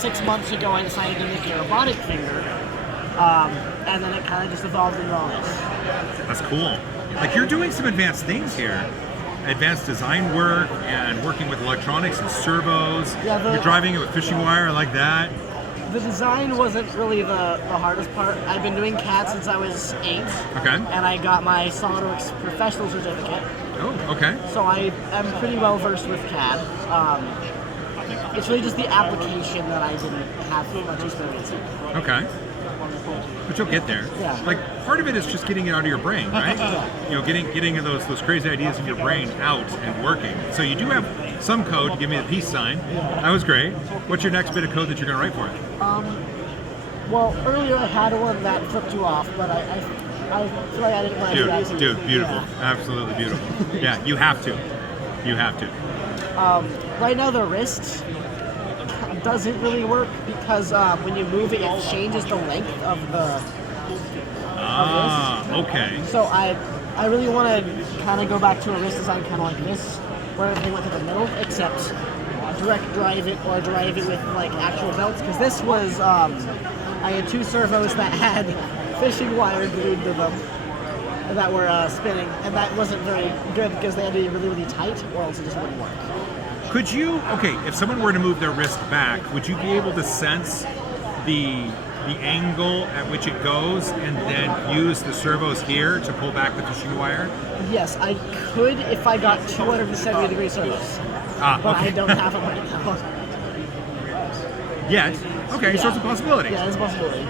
6 months ago, I decided to make a robotic finger, and then it kind of just evolved into all this. That's cool. Like, you're doing some advanced things here. Advanced design work and working with electronics and servos. Yeah, you're driving it with fishing wire like that. The design wasn't really the hardest part. I've been doing CAD since I was 8. Okay. And I got my SolidWorks professional certificate. Oh, okay. So I am pretty well versed with CAD. It's really just the application that I didn't have much experience in. Okay. But you'll get there. Yeah. Like, part of it is just getting it out of your brain, right? You know, getting those crazy ideas in your brain out and working. So you do have some code to give me the peace sign. That was great. What's your next bit of code that you're going to write for it? Well, earlier I had one that flipped you off, but I feel like I didn't want to do that to you. Dude, beautiful. Yeah. Absolutely beautiful. Yeah, you have to. You have to. Right now the wrist doesn't really work because when you move it, it changes the length of the wrist. Okay. So I really want to kind of go back to a wrist design kind of like this, where everything went to the middle, except direct drive it or drive it with like actual belts. Because this was, I had 2 servos that had fishing wire glued to them that were spinning, and that wasn't very good because they had to be really, really tight, or else it just wouldn't work. Could you, okay, if someone were to move their wrist back, would you be able to sense the angle at which it goes and then use the servos here to pull back the fishing wire? Yes, I could if I got 270-degree servos. But okay. I don't have them right now. Yet? Okay, so Yeah. it's a possibility. Yeah, it's a possibility.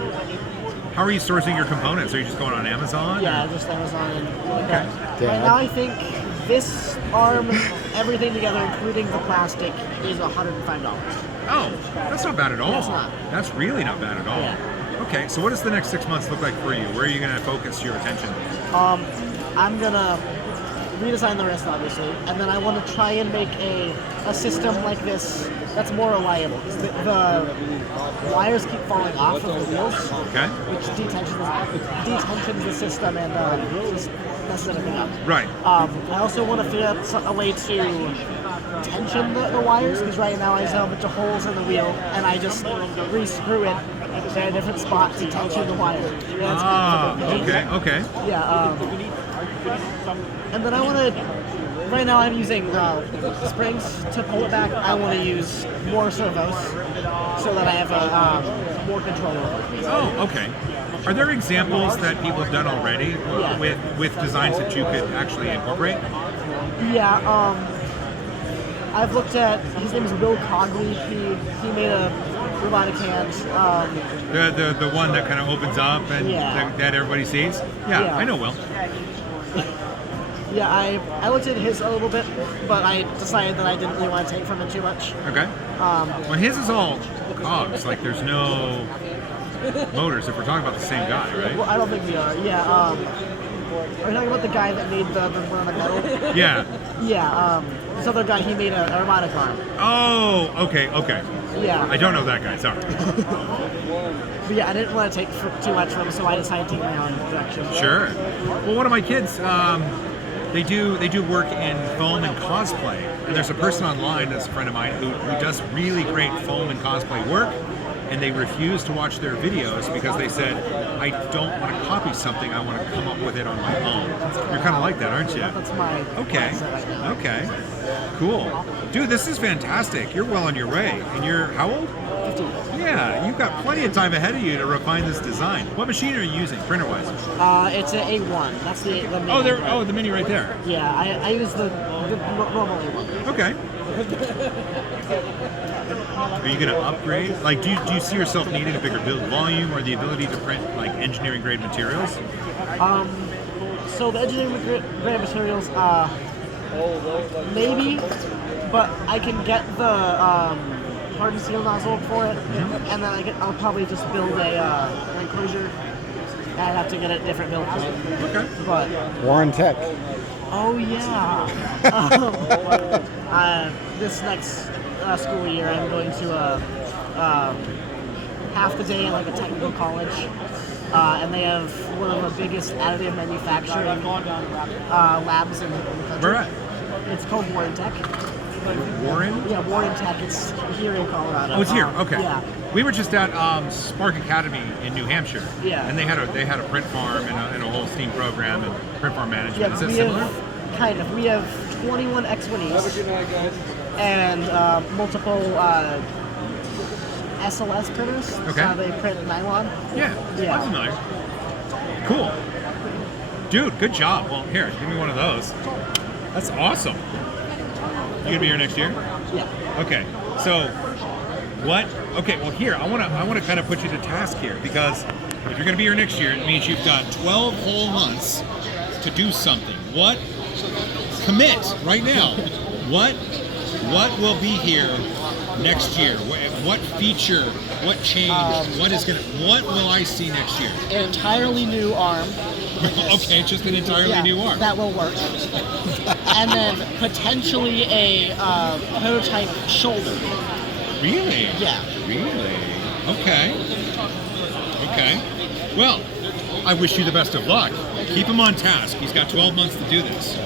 How are you sourcing your components? Are you just going on Amazon? Yeah, or? just Amazon. And Okay. right now I think this arm, everything together, including the plastic, is $105. Oh, that's not bad at all. That's not. That's really not bad at all. Yeah. Okay, so what does the next 6 months look like for you? Where are you going to focus your attention? I'm gonna redesign the wrist, obviously, and then I want to try and make a system like this that's more reliable. Because the wires keep falling off of the wheels, Okay. which detensions the system and just messes everything up. Right. I also want to figure out a way to tension the wires, because right now I just have a bunch of holes in the wheel, and I just re-screw it at a different spot to tension the wire. Okay. Yeah, and then I want to, right now I'm using springs to pull it back. I want to use more servos so that I have more control over it. Oh, okay. Are there examples that people have done already Yeah. with designs that you could actually incorporate? Yeah, I've looked at, his name is Will Cogley. He made a robotic hand. The one that kind of opens up and Yeah. that everybody sees? Yeah, I know Will. Yeah, I looked at his a little bit, but I decided that I didn't really want to take from him too much. Okay. Well, his is all cogs. Like, there's no motors, if we're talking about the same guy, right? Well, I don't think we are. Yeah, are you talking about the guy that made the one on the metal? Yeah. Yeah, this other guy, he made a robotic arm. Oh, okay. Yeah. I don't know that guy, sorry. But yeah, I didn't want to take too much from him, so I decided to take my own direction. Sure. Well, one of my kids, they do work in foam and cosplay, and there's a person online that's a friend of mine who does really great foam and cosplay work, and they refuse to watch their videos because they said, I don't want to copy something, I want to come up with it on my own. You're kind of like that, aren't you? That's my mindset right now. Okay. Cool. Dude, this is fantastic. You're well on your way. And you're how old? 15. Yeah, you've got plenty of time ahead of you to refine this design. What machine are you using, printer-wise? It's an A1. That's the mini. Oh, the mini right there. Yeah, I use the normal A1. Okay. Are you going to upgrade? Like, do you see yourself needing a bigger build volume or the ability to print like engineering grade materials? So the engineering grade materials, maybe, but I can get the hardened steel nozzle for it, and then I'll probably just build an enclosure. I'd have to get a different build for it. Okay. But Warren Tech. oh yeah, this next school year I'm going to half the day in like a technical college, and they have one of the biggest additive manufacturing labs in the country. Where at? It's called Warren Tech. Warren? Yeah, Warren Tech. It's here in Colorado. Oh, it's here. Okay. Yeah. We were just at Spark Academy in New Hampshire. Yeah. And they had a print farm and a whole steam program and print farm management. Yeah, Is it we similar? have kind of. We have 21 X1Es. Have a good night, guys. And multiple SLS printers. Okay. They print nylon. Yeah. Yeah. That's nice. Cool. Dude, good job. Well, here, give me one of those. That's awesome. You gonna be here next year? Yeah. Okay. So, what? Okay. Well, here I wanna kind of put you to task here because if you're gonna be here next year, it means you've got 12 whole months to do something. What? Commit right now. What will be here next year? What feature? What change? What will I see next year? An entirely new arm. Okay, just an entirely new arm. That will work. And then potentially a prototype shoulder. Really? Yeah. Really? Okay. Okay. Well, I wish you the best of luck. Keep him on task. He's got 12 months to do this.